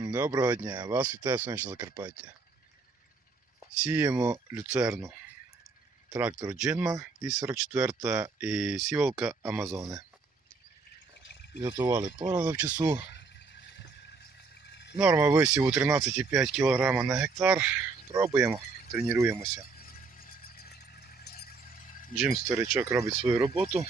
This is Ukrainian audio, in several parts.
Доброго дня, вас вітає сонячне Закарпаття. Сіємо люцерну. Трактор Джинма 244 і сівалка Амазони. Підготували порозов часу. Норма висіву 13,5 кг на гектар. Пробуємо, тренуємося. Джим старичок робить свою роботу.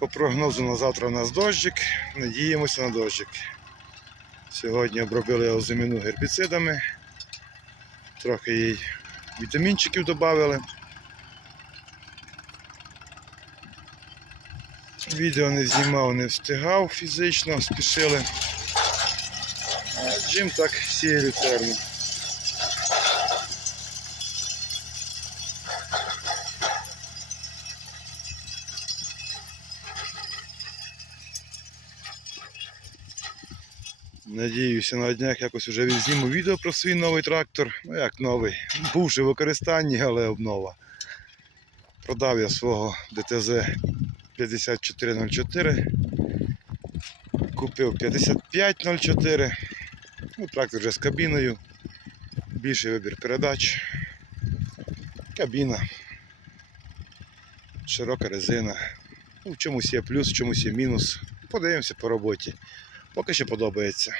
По прогнозу на завтра у нас дощик. Надіємося на дощик. Сьогодні обробили його заміну гербіцидами. Трохи їй вітамінчиків додали. Відео не знімав, не встигав фізично, спішили. А Джим так сіє люцерну. Надіюся, на днях якось вже відзніму відео про свій новий трактор. Ну як новий, бувши в використанні, але обнова. Продав я свого ДТЗ 5404. Купив 5504. Ну, трактор вже з кабіною. Більший вибір передач. Кабіна. Широка резина. Ну, в чомусь є плюс, в чомусь є мінус. Подивимося по роботі. Поки що подобається.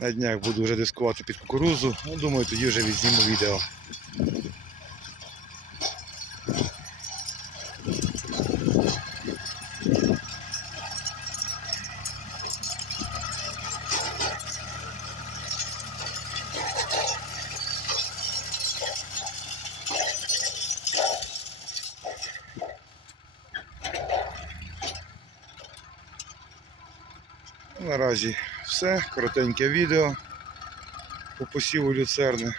На днях буду вже дискувати під кукурузу. Ну, думаю, тоді вже відзніму відео. Наразі все. Коротеньке відео по посіву люцерни.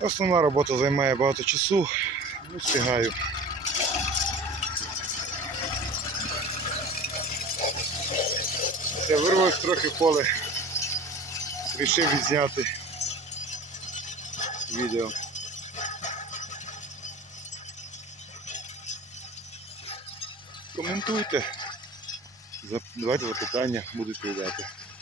Основна робота займає багато часу, ну, встигаю. Все, вирвав трохи поле. Рішив відзняти відео. Коментуйте. Давайте запитання буду відповідати.